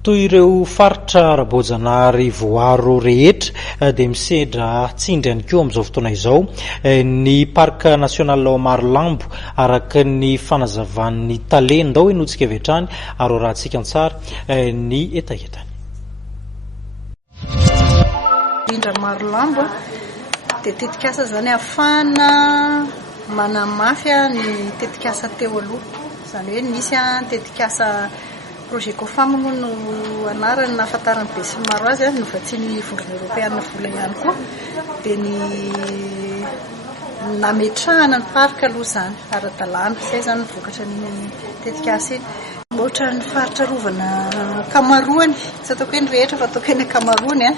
Toy ireo faritra Rabojanary voaro rehetra dia misedra Tsindry ihany koa amin'izao fotoana izao ny Parc National Marolamaba araky ny fanazavan'ny taleny ndao inotsika avy hatrany ary rahantsika tsara ny etaetany. Indra Marolamaba dia tetikasa zany afana manamafy ny tetikasa teo aloha, zany hoe nisy tetikasa projet COFAM no anarany nahafantarany be sy maro azy no vatsiany vondrona Européenne vola ihany koa dia ny nametrahana ny parc aloha zany ara-dalàna izay zany vokatra ny tetikasa iny. Ohatra ny faritra arovana kamaroany, tsy ataoko hoe ny rehetra fa ataoko hoe ny kamaroany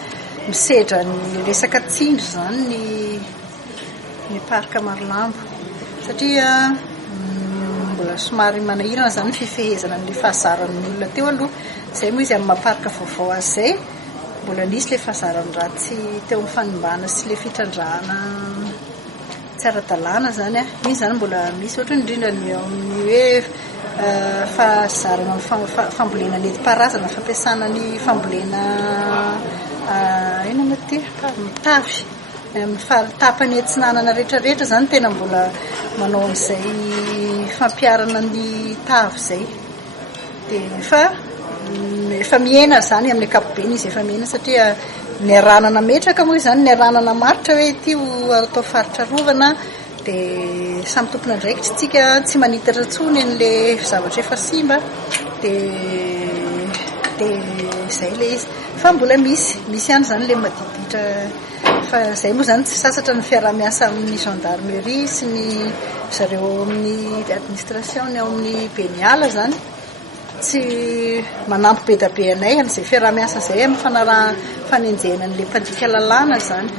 misedra ny resaka Tsindry zany ny parc Marolamaba satria mbola somary manahirana zany fifehezana ny fahazaran'ny olona teo aloha. Izay moa izy amin'ny mahaparika vaovao azy izay mbola nisy le fahazarany ratsy teo amin'ny fanimbana sy le fitrandrahana tsy ara-dalàna zany iny zany mbola misy ohatra indrindra ny amin'ny hoe fahazarana fambolena nentim-paharazana fampiasana ny fambolena ina moa ty mitavy tapany etsinanana rehetrarehetra zany tena mbola manao an'izay fampiarana ny tavy izay dia efa miena zany amin'ny ankapobeny izy efa miena satria ny aranana metraka moa zany ny aranana maritra hoe ity atao faritra arovana dia samy tompona andraikitra tsika tsy manitatra tsony n'le zavatra efa simba dia izay le izy fa mbola misy ihany zany le madiditra fa izay moa zany tsy sasatra ny fiaraha-miasa amin'ny gendarmerie sy ny zareo amin'ny administration ny ao amin'ny beniala zany tsy manampy be da be anay amin'izay fiaraha-miasa izay amin'ny fanenjena n'le mpandika lalàna zany.